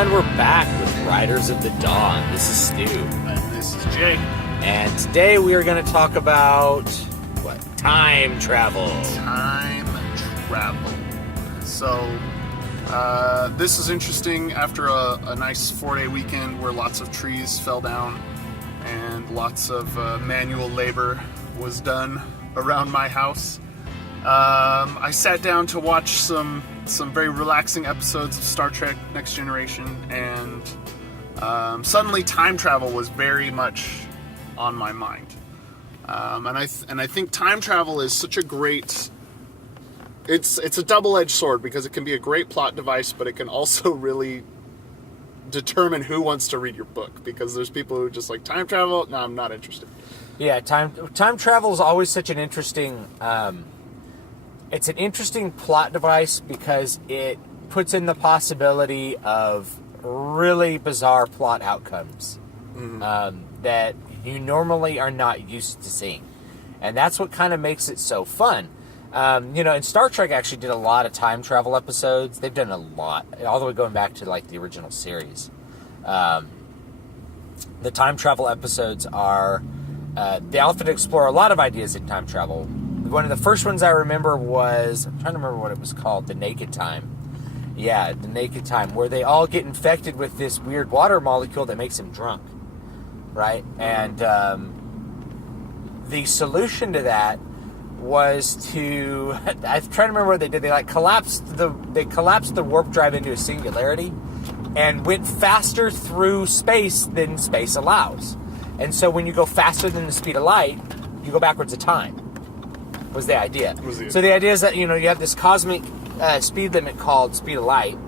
And we're back with Riders of the Dawn. This is Stu. And this is Jay. And today we are going to talk about, time travel. Time travel. So, this is interesting after a nice 4-day weekend where lots of trees fell down and lots of manual labor was done around my house. I sat down to watch some very relaxing episodes of Star Trek Next Generation, and suddenly time travel was very much on my mind. And I think time travel is such a great... It's a double-edged sword because it can be a great plot device, but it can also really determine who wants to read your book, because there's people who just like time travel. No, I'm not interested. Yeah, time travel is always such an interesting... it's an interesting plot device because it puts in the possibility of really bizarre plot outcomes that you normally are not used to seeing. And that's what kind of makes it so fun. And Star Trek actually did a lot of time travel episodes. They've done a lot, all the way going back to like the original series. The time travel episodes are, they often explore a lot of ideas in time travel. One of the first ones I remember was, I'm trying to remember what it was called, The Naked Time. Yeah, The Naked Time, where they all get infected with this weird water molecule that makes them drunk, right? And the solution to that was to, I'm trying to remember what they did. They collapsed the warp drive into a singularity and went faster through space than space allows. And so when you go faster than the speed of light, you go backwards in time. Was the idea. So the idea is that, you have this cosmic speed limit called speed of light,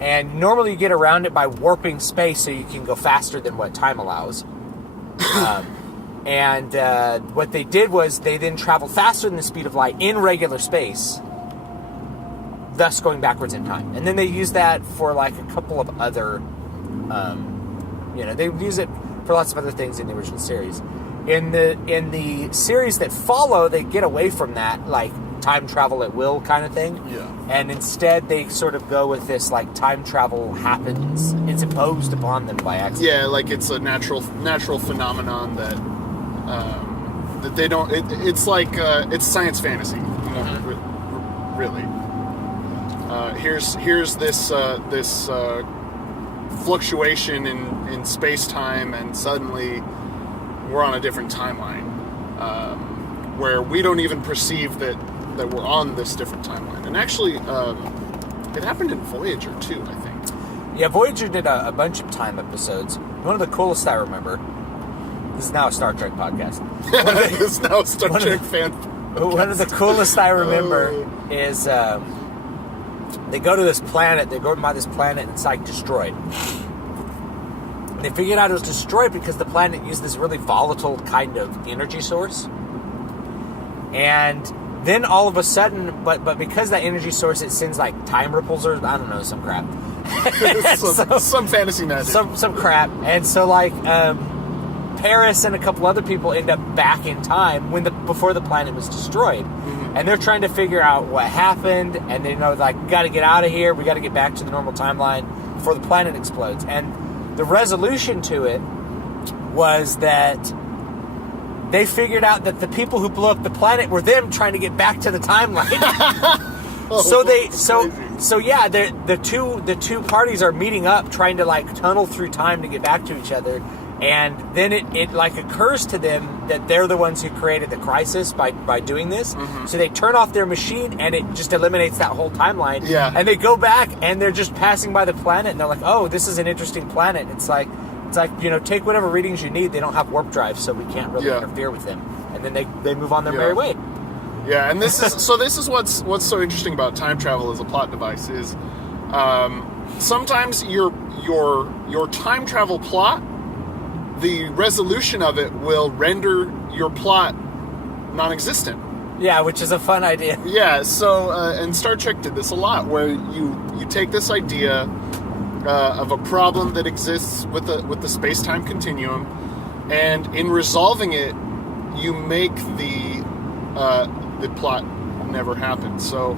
and normally you get around it by warping space so you can go faster than what time allows. And what they did was they then traveled faster than the speed of light in regular space, thus going backwards in time. And then they used that for like a couple of other, they use it for lots of other things in the original series. In the series that follow, they get away from that, like, time travel at will kind of thing. Yeah. And instead, they sort of go with this, like, time travel happens. It's imposed upon them by accident. Yeah, like it's a natural phenomenon that they don't... It's like... it's science fantasy, really. Here's this fluctuation in space-time, and suddenly... we're on a different timeline, where we don't even perceive that we're on this different timeline. And actually, it happened in Voyager, too, I think. Yeah, Voyager did a bunch of time episodes. One of the coolest I remember... This is now a Star Trek podcast. This is now a Star Trek fan podcast. One of the coolest I remember is... they go to this planet, they go by this planet, and it's, like, destroyed. They figured out it was destroyed because the planet used this really volatile kind of energy source. And then all of a sudden, but because that energy source, it sends like time ripples or, I don't know, some crap. some fantasy magic. Some crap. And so like Paris and a couple other people end up back in time before the planet was destroyed. Mm-hmm. And they're trying to figure out what happened. And they know, like, we got to get out of here. We got to get back to the normal timeline before the planet explodes. And the resolution to it was that they figured out that the people who blew up the planet were them trying to get back to the timeline. The two parties are meeting up, trying to like tunnel through time to get back to each other, and then it like occurs to them that they're the ones who created the crisis by doing this. Mm-hmm. So they turn off their machine, and it just eliminates that whole timeline. Yeah. And they go back, and they're just passing by the planet, and they're like, "Oh, this is an interesting planet." It's like take whatever readings you need. They don't have warp drives, so we can't really interfere with them. And then they move on their merry way. Yeah, and this is what's so interesting about time travel as a plot device is sometimes your time travel plot, the resolution of it will render your plot non-existent. Yeah, which is a fun idea. Yeah, so and Star Trek did this a lot, where you take this idea of a problem that exists with the space-time continuum, and in resolving it, you make the plot never happen. So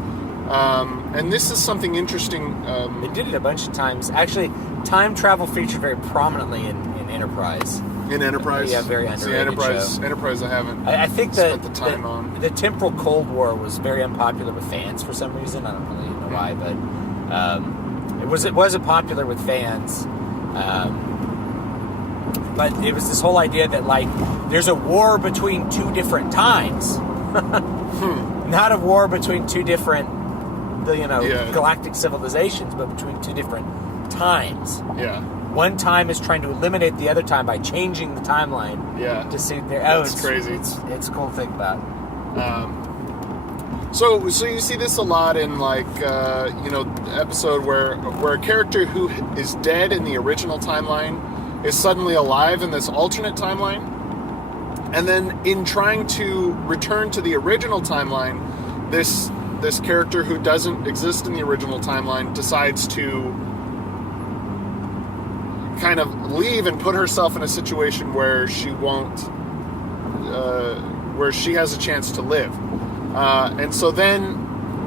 And this is something interesting. They did it a bunch of times. Actually, time travel featured very prominently in Enterprise. In Enterprise? Yeah, very underrated show. Enterprise I haven't I think spent the time on. The temporal Cold War was very unpopular with fans for some reason. I don't really know why, but it wasn't popular with fans. But it was this whole idea that, like, there's a war between two different times. Not a war between two different, galactic civilizations, but between two different times. Yeah. One time is trying to eliminate the other time by changing the timeline. Yeah. To suit their. It's crazy. It's a cool thing about it. So you see this a lot in, like, episode where a character who is dead in the original timeline is suddenly alive in this alternate timeline, and then in trying to return to the original timeline, this character who doesn't exist in the original timeline decides to kind of leave and put herself in a situation where she won't, where she has a chance to live. And so then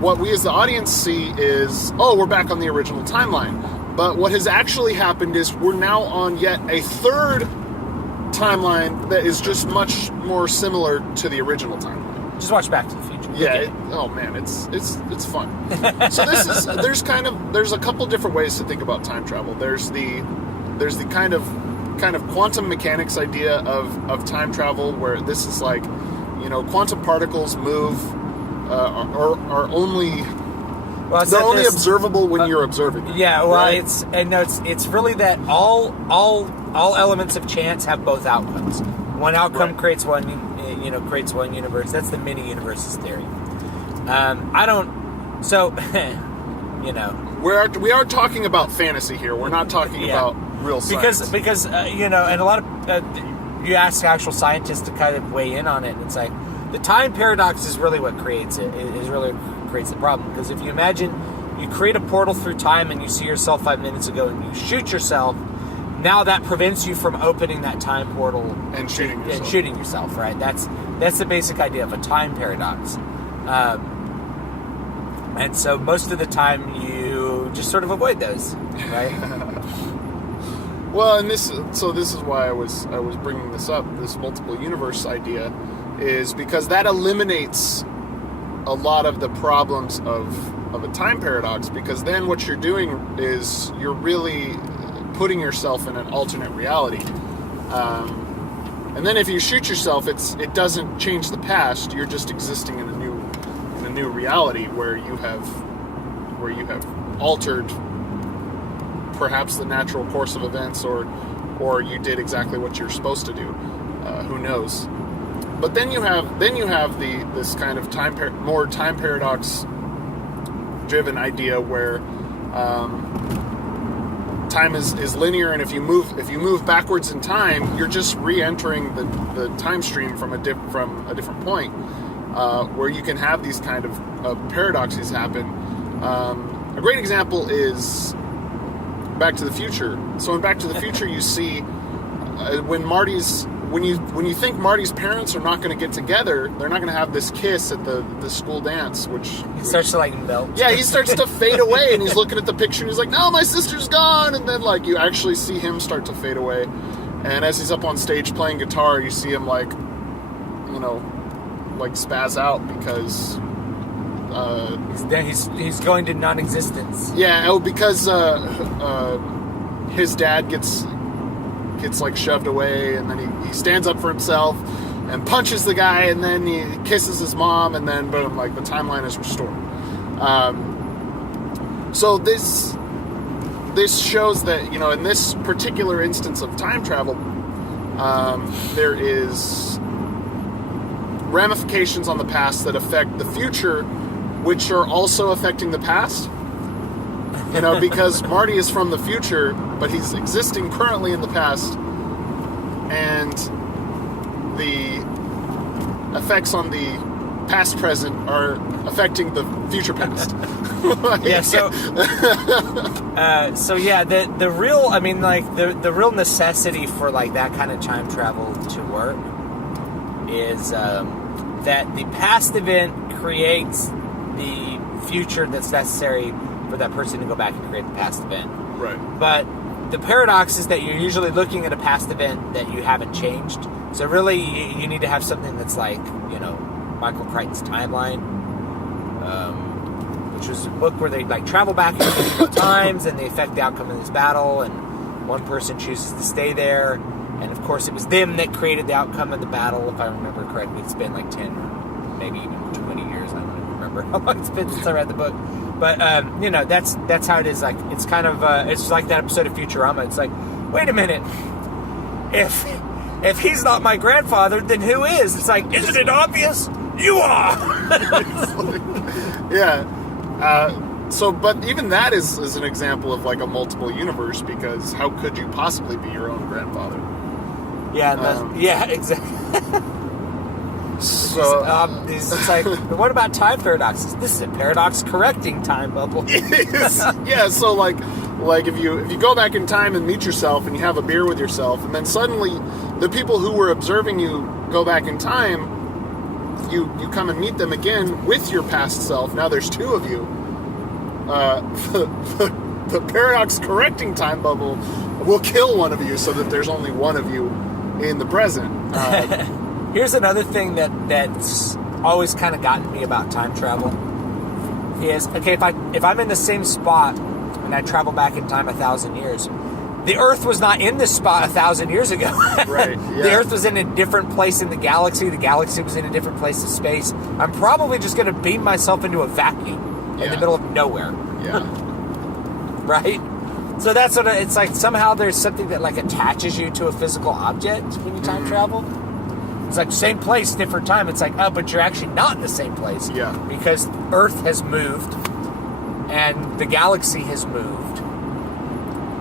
what we as the audience see is, oh, we're back on the original timeline. But what has actually happened is we're now on yet a third timeline that is just much more similar to the original timeline. Just watch Back to the Future. Yeah. Oh man, it's fun. So there's a couple different ways to think about time travel. There's the kind of quantum mechanics idea of time travel, where this is like, quantum particles move are only. Well, they're only observable when you're observing them. Yeah, well, right? it's really that all elements of chance have both outcomes. One outcome creates one universe. That's the many universes theory. We are talking about fantasy here. We're not talking about real science. Because and a lot of you ask actual scientists to kind of weigh in on it, and it's like the time paradox is really what creates it. It is really what creates the problem. Because if you imagine you create a portal through time and you see yourself 5 minutes ago and you shoot yourself, now that prevents you from opening that time portal and shooting yourself. Right? That's the basic idea of a time paradox. And so most of the time you just sort of avoid those, right? Well, and this is why I was bringing this up. This multiple universe idea is because that eliminates a lot of the problems of a time paradox. Because then what you're doing is you're really putting yourself in an alternate reality. And then if you shoot yourself, it doesn't change the past. You're just existing in a new reality where you have altered perhaps the natural course of events, or you did exactly what you're supposed to do. Who knows? But then you have this kind of more time paradox driven idea where time is linear, and if you move backwards in time, you're just re-entering the time stream from a different point, where you can have these kind of paradoxes happen. A great example is Back to the Future. So in Back to the Future, you see when you think Marty's parents are not going to get together, they're not going to have this kiss at the school dance, which he starts to like melt. Yeah, he starts to fade away, and he's looking at the picture, and he's like, "No, my sister's gone." And then like you actually see him start to fade away, and as he's up on stage playing guitar, you see him like spaz out because he's going to non-existence. Yeah, because his dad gets like shoved away, and then he stands up for himself and punches the guy, and then he kisses his mom, and then boom, like the timeline is restored. So this shows that in this particular instance of time travel, there is ramifications on the past that affect the future, which are also affecting the past. Because Marty is from the future, but he's existing currently in the past, and the effects on the past present are affecting the future past. Yeah, so yeah, the real, I mean, like the real necessity for like that kind of time travel to work is that the past event creates the future that's necessary for that person to go back and create the past event. Right. But the paradox is that you're usually looking at a past event that you haven't changed. So really, you need to have something that's like, Michael Crichton's Timeline, which was a book where they like travel back in times and they affect the outcome of this battle, and one person chooses to stay there, and of course it was them that created the outcome of the battle. If I remember correctly, it's been like 10 or maybe even 20 years. I don't even remember how long it's been since I read the book. But that's how it is. Like it's kind of it's like that episode of Futurama. It's like, wait a minute, if he's not my grandfather, then who is? It's like, isn't it obvious? You are. Yeah. But even that is an example of like a multiple universe, because how could you possibly be your own grandfather? Yeah, exactly. So it's like, what about time paradoxes? This is a paradox correcting time bubble. Yeah. So like if you go back in time and meet yourself and you have a beer with yourself, and then suddenly the people who were observing you go back in time, you come and meet them again with your past self. Now there's two of you. The paradox correcting time bubble will kill one of you so that there's only one of you in the present. Here's another thing that's always kind of gotten me about time travel is, okay, if I'm in the same spot and I travel back in time 1,000 years, the Earth was not in this spot 1,000 years ago. Right. Yeah. The Earth was in a different place in the galaxy. The galaxy was in a different place in space. I'm probably just going to beam myself into a vacuum in the middle of nowhere. Yeah. Right? So that's what it's like. Somehow there's something that like attaches you to a physical object when you time travel. It's like same place, different time. It's like, oh, but you're actually not in the same place. Yeah. Because Earth has moved and the galaxy has moved.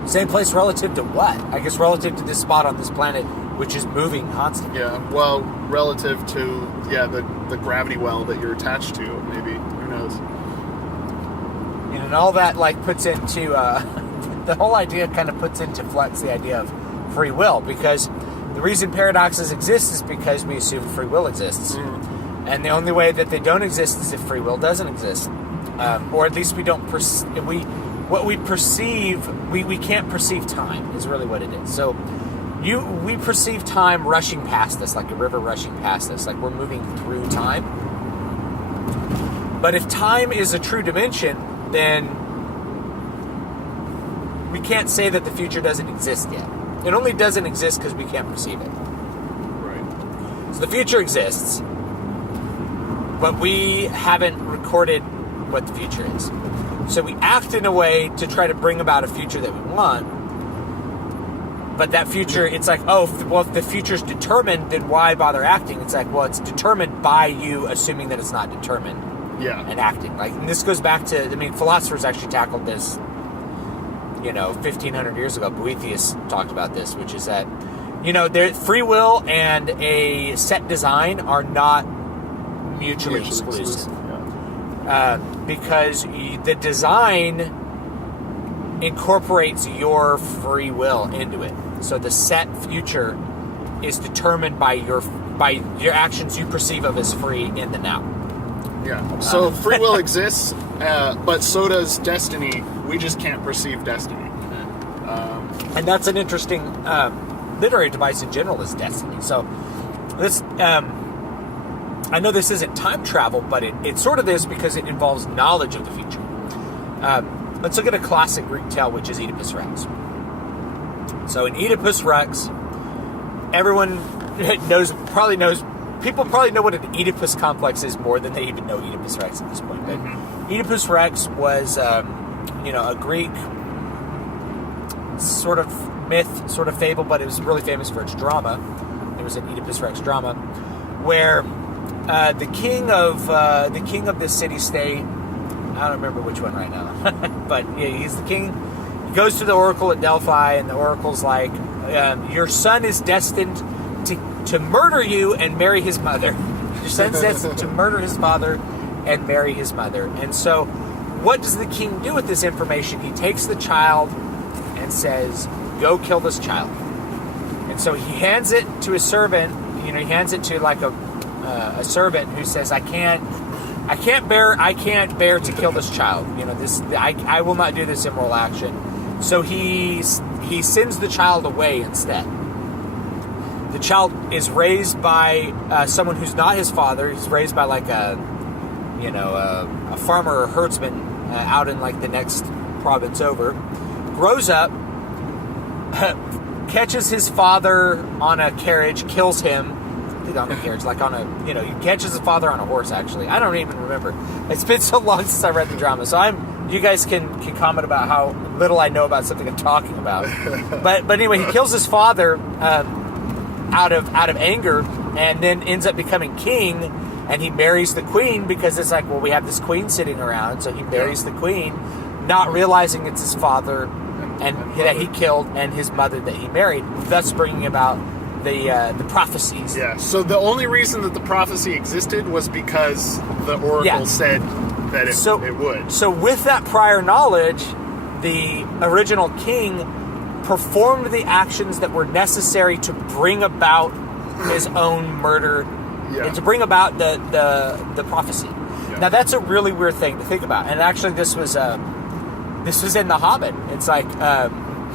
Same place relative to what? I guess relative to this spot on this planet, which is moving constantly. Yeah. Well, relative to the gravity well that you're attached to, maybe. Who knows? And all that like puts into the whole idea kind of puts into flux the idea of free will, because the reason paradoxes exist is because we assume free will exists. And the only way that they don't exist is if free will doesn't exist, or at least we don't we can't perceive time is really what it is. So we perceive time rushing past us, like a river rushing past us, like we're moving through time. But if time is a true dimension, then we can't say that the future doesn't exist yet. It only doesn't exist because we can't perceive it. Right. So the future exists, but we haven't recorded what the future is. So we act in a way to try to bring about a future that we want. But that future, it's like, oh, well, if the future's determined, then why bother acting? It's like, well, it's determined by you assuming that it's not determined. Yeah. And acting. Like, and this goes back to, philosophers actually tackled this, 1,500 years ago. Boethius talked about this, which is that, free will and a set design are not mutually exclusive. Yeah. Because the design incorporates your free will into it. So the set future is determined by your actions you perceive of as free in the now. Yeah. So free will exists, but so does destiny. We just can't perceive destiny. And that's an interesting literary device in general, is destiny. So this, I know this isn't time travel, but it sort of is because it involves knowledge of the future. Let's look at a classic Greek tale, which is Oedipus Rex. So in Oedipus Rex, everyone probably knows. People probably know what an Oedipus complex is more than they even know Oedipus Rex at this point. But Oedipus Rex was, a Greek sort of myth, sort of fable, but it was really famous for its drama. It was an Oedipus Rex drama, where the king of this city-state, I don't remember which one right now, but yeah, he's the king. He goes to the oracle at Delphi, and the oracle's like, your son is destined to murder you and marry his mother. Your son's destined to murder his father and marry his mother. And so what does the king do with this information? He takes the child and says, go kill this child. And so he hands it to a servant. He hands it to like a servant who says, I can't I can't bear to kill this child. You know, I will not do this immoral action. So he sends the child away instead. The child is raised by someone who's not his father. He's raised by like a farmer or herdsman out in like the next province over. Grows up, catches his father on a carriage, kills him. On a carriage, like on a, he catches his father on a horse. Actually, I don't even remember. It's been so long since I read the drama, so you guys can comment about how little I know about something I'm talking about. But anyway, he kills his father out of anger, and then ends up becoming king. And he marries the queen because it's like, well, we have this queen sitting around, so he marries the queen, not realizing it's his father and that he killed, and his mother that he married, thus bringing about the prophecies. Yeah. So the only reason that the prophecy existed was because the oracle said that it would. So with that prior knowledge, the original king performed the actions that were necessary to bring about his own murder, and to bring about the prophecy. Yeah. Now that's a really weird thing to think about. And actually, this was in The Hobbit. It's like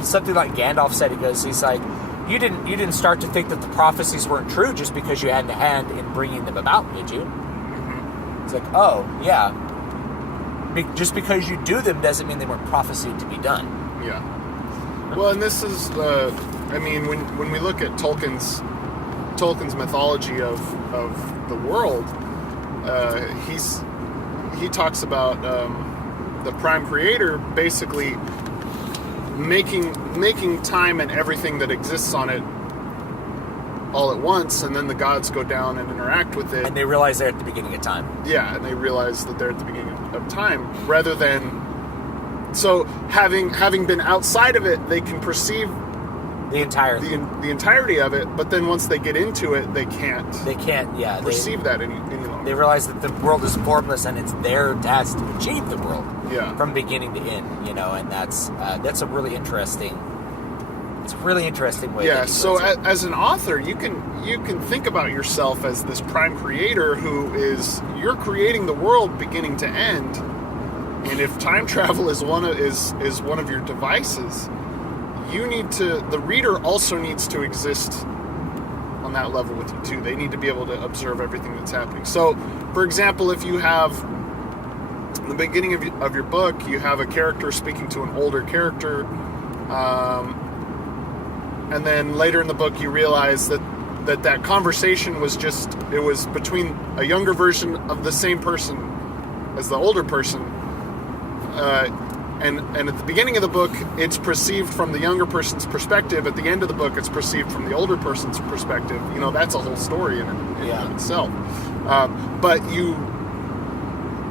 something like Gandalf said. He's like, you didn't start to think that the prophecies weren't true just because you had a hand in bringing them about, did you? Mm-hmm. It's like, oh yeah. Just because you do them doesn't mean they weren't prophesied to be done. Yeah. Well, and this is, when we look at Tolkien's mythology of the world, he talks about the Prime Creator basically making time and everything that exists on it all at once, and then the gods go down and interact with it. And they realize they're at the beginning of time. Yeah, and they realize that they're at the beginning of time, rather than... So, having been outside of it, they can perceive the entirety of it, but then once they get into it, they can't perceive that any longer. They realize that the world is formless, and it's their task to achieve the world from beginning to end, and that's a really interesting... It's a really interesting way. Yeah. So as an author, you can think about yourself as this prime creator you're creating the world beginning to end, and if time travel is one of your devices, the reader also needs to exist on that level with you too. They need to be able to observe everything that's happening. So, for example, if you have in the beginning of your book, you have a character speaking to an older character. And then later in the book, you realize that conversation was between a younger version of the same person as the older person. And at the beginning of the book, it's perceived from the younger person's perspective. At the end of the book, it's perceived from the older person's perspective. That's a whole story in itself.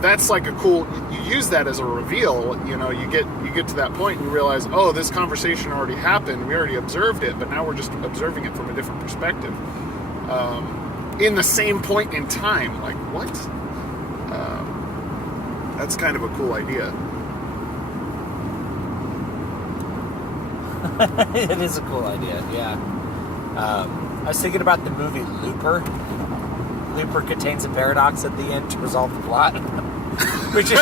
That's like you use that as a reveal. You get to that point and you realize, oh, this conversation already happened. We already observed it, but now we're just observing it from a different perspective. In the same point in time. Like, what? That's kind of a cool idea. It is a cool idea, yeah. I was thinking about the movie Looper. Looper contains a paradox at the end to resolve the plot. Which is...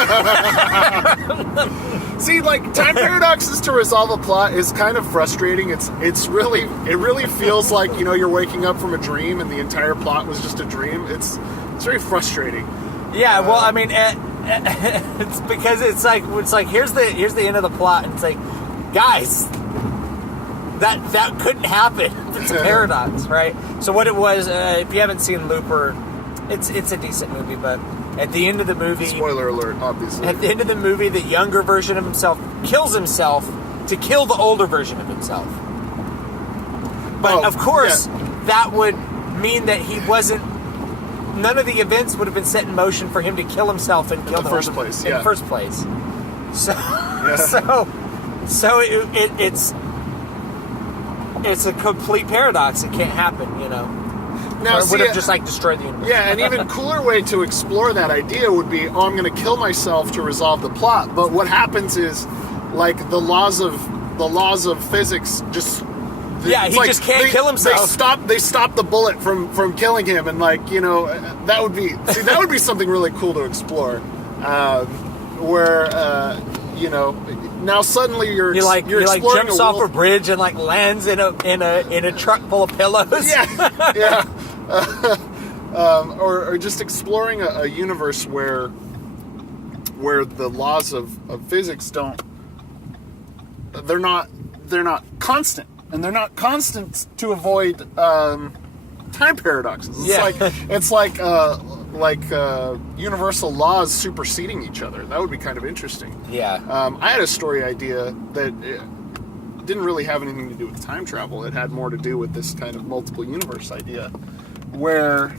See, like, time paradoxes to resolve a plot is kind of frustrating. It really feels like, you're waking up from a dream and the entire plot was just a dream. It's very frustrating. Yeah, well, I mean, it's because it's like here's the end of the plot, and it's like, guys, that couldn't happen. It's a paradox, right? So what it was, if you haven't seen Looper, it's a decent movie, but at the end of the movie... Spoiler alert, obviously. At the end of the movie, the younger version of himself kills himself to kill the older version of himself. But, of course, that would mean that he wasn't... None of the events would have been set in motion for him to kill himself and kill in the first place. In the first place. So, it's a complete paradox. It can't happen, Now, it would have just destroyed the universe. Yeah, an even cooler way to explore that idea would be, I'm going to kill myself to resolve the plot. But what happens is, like, the laws of physics just Yeah, it's he just can't kill himself. They stop the bullet from killing him, and like, you know, that would be something really cool to explore. Where you know, now suddenly you're exploring jumps off a bridge and like lands in a truck full of pillows. Yeah. Or just exploring a universe where the laws of physics they're not constant, and they're not constant to avoid time paradoxes. It's like universal laws superseding each other. That would be kind of interesting. Yeah. I had a story idea that didn't really have anything to do with time travel. It had more to do with this kind of multiple universe idea, where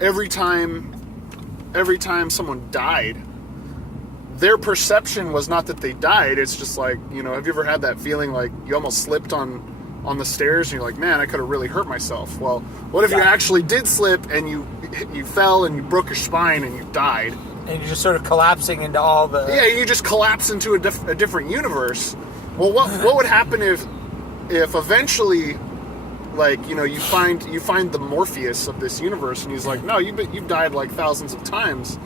every time someone died, their perception was not that they died. It's just like, you know, have you ever had that feeling like you almost slipped on the stairs and you're like, man, I could have really hurt myself? Well, what if you actually did slip and you fell and you broke your spine and you died? And you're just sort of collapsing into all the... Yeah, you just collapse into a different universe. Well, what would happen if eventually, like, you know, you find the Morpheus of this universe, and he's like, no, you've died like thousands of times.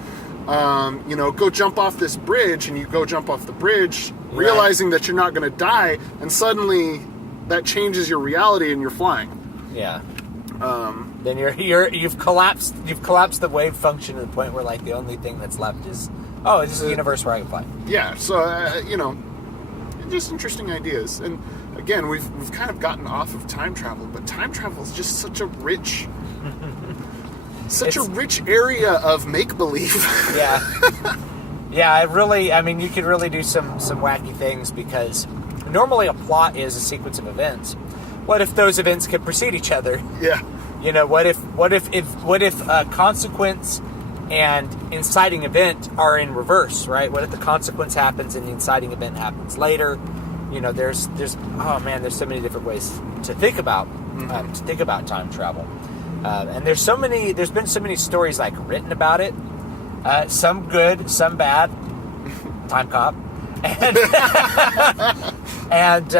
You know, go jump off this bridge, and you go jump off the bridge, realizing that you're not going to die, and suddenly that changes your reality, and you're flying. Yeah. Then you've collapsed the wave function to the point where like the only thing that's left is this is a universe where I can fly. Yeah. So you know, just interesting ideas. And again, we've kind of gotten off of time travel, but time travel is just such a rich area of make believe. Yeah. Yeah. I mean, you could really do some wacky things, because normally a plot is a sequence of events. What if those events could precede each other? Yeah. You know, what if a consequence and inciting event are in reverse, right? What if the consequence happens and the inciting event happens later? You know, there's so many different ways to think about time travel, and there's been so many stories like written about it, some good, some bad. Time Cop, and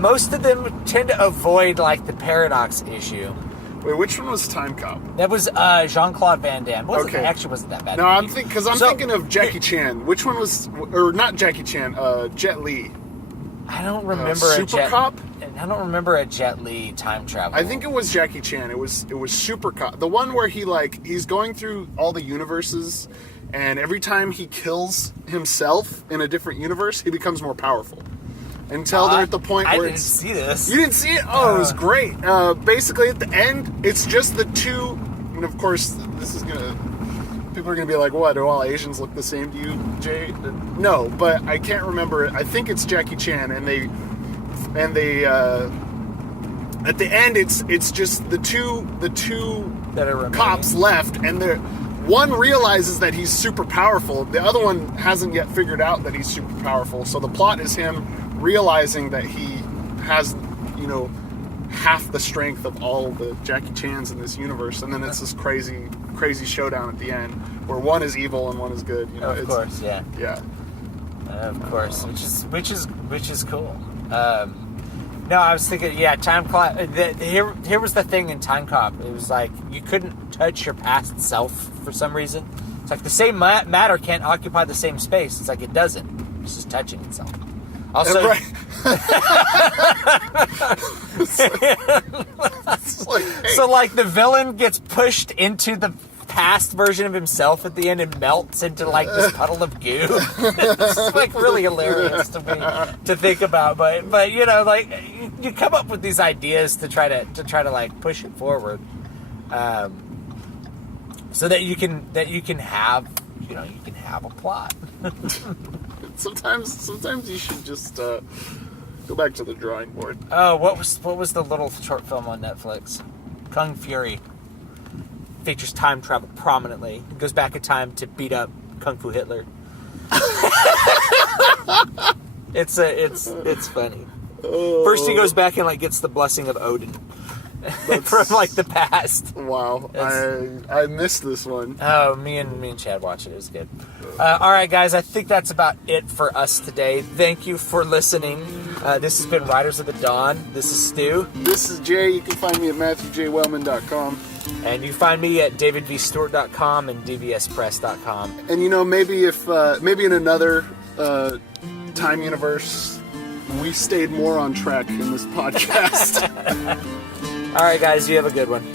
most of them tend to avoid like the paradox issue. Wait, which one was Time Cop? That was Jean-Claude Van Damme. Actually wasn't that bad. No, I'm thinking of Jackie Chan. Which one was, or not Jackie Chan? Jet Li. I don't remember Super Cop. I don't remember a Jet Li time travel. I think it was Jackie Chan. It was Super Cop, the one where he's going through all the universes, and every time he kills himself in a different universe, he becomes more powerful. Until they're at the point where I didn't see this. You didn't see it? Oh, it was great. Basically, at the end, it's just the two. And of course, people are gonna be like, "What? Do all Asians look the same to you, Jay?" No, but I can't remember. I think it's Jackie Chan, and they at the end, it's just the two that are cops left, and one realizes that he's super powerful. The other one hasn't yet figured out that he's super powerful. So the plot is him realizing that he has, you know, half the strength of all the Jackie Chans in this universe, and then it's this crazy showdown at the end where one is evil and one is good. You know, of course, yeah, of course, which is cool. No, I was thinking, Time Cop. Here was the thing in Time Cop. It was like you couldn't touch your past self for some reason. It's like the same matter can't occupy the same space. It's like it doesn't. It's just touching itself. Also, right. So like the villain gets pushed into the past version of himself at the end and melts into like this puddle of goo. It's like really hilarious to me to think about, but you know, like you come up with these ideas to try to like push it forward, so that you can have a plot. Sometimes you should just go back to the drawing board. Oh, what was the little short film on Netflix? Kung Fury. Features time travel prominently. It goes back in time to beat up Kung Fu Hitler. It's funny. First he goes back and like gets the blessing of Odin, from like the past. Wow, I missed this one. Oh, me and Chad watched it. It was good. All right, guys, I think that's about it for us today. Thank you for listening. This has been Riders of the Dawn. This is Stu. This is Jay. You can find me at MatthewJWellman.com. And you find me at davidvstewart.com and dvspress.com. And maybe in another time universe, we stayed more on track in this podcast. All right, guys, you have a good one.